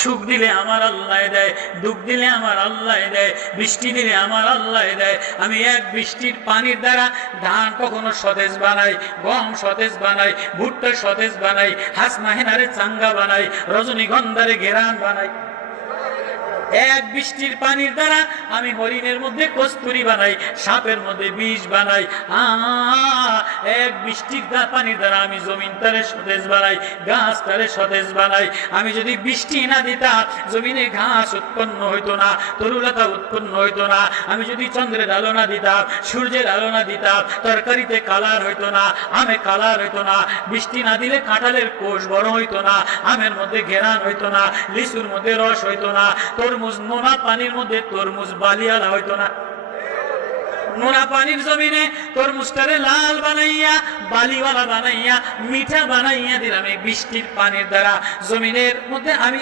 সুখ দিলে আমার আল্লাহ দেয়, দুঃখ দিলে আমার আল্লাহ দেয়, বৃষ্টি দিলে আমার আল্লাহ দেয়। আমি এক বৃষ্টির পানির দ্বারা ধান কখনো সতেজ বানাই, গম সতেজ বানাই, ভুট্টা সতেজ বানাই, হাসনাহেনারে চাঙ্গা বানাই, রজনীগন্ধারে ঘেরান বানাই। এক বৃষ্টির পানির দ্বারা আমি হরিণের মধ্যে কস্তুরি বানাই, সাপের মধ্যে বিষ বানাই। এক বৃষ্টির পানির দ্বারা আমি জমিন তারে সতেজ বানাই, গাছ তারে সতেজ বানাই। আমি যদি বৃষ্টি না দিতাম, জমিনে ঘাস উৎপন্ন হইতো না, তরুলতা উৎপন্ন হইতো না। আমি যদি চন্দ্রের আলো না দিতাম, সূর্যের আলো না দিতাম, তরকারিতে কালার হইতো না, আমে কালার হইতো না। বৃষ্টি না দিলে কাঁঠালের কোষ বড় হইতো না, আমের মধ্যে ঘেরান হইতো না, লিচুর মধ্যে রস হইতো না, তরমুজ নোনা পানির মধ্যে তরমুজ বালিয়ালা হইতো না। নোনা পানির জমিনে তরমুজটারে লাল বানাইয়া, বালিওয়ালা বানাইয়া, মিঠা বানাইয়া দিলাম এই বৃষ্টির পানির দ্বারা। জমিনের মধ্যে আমি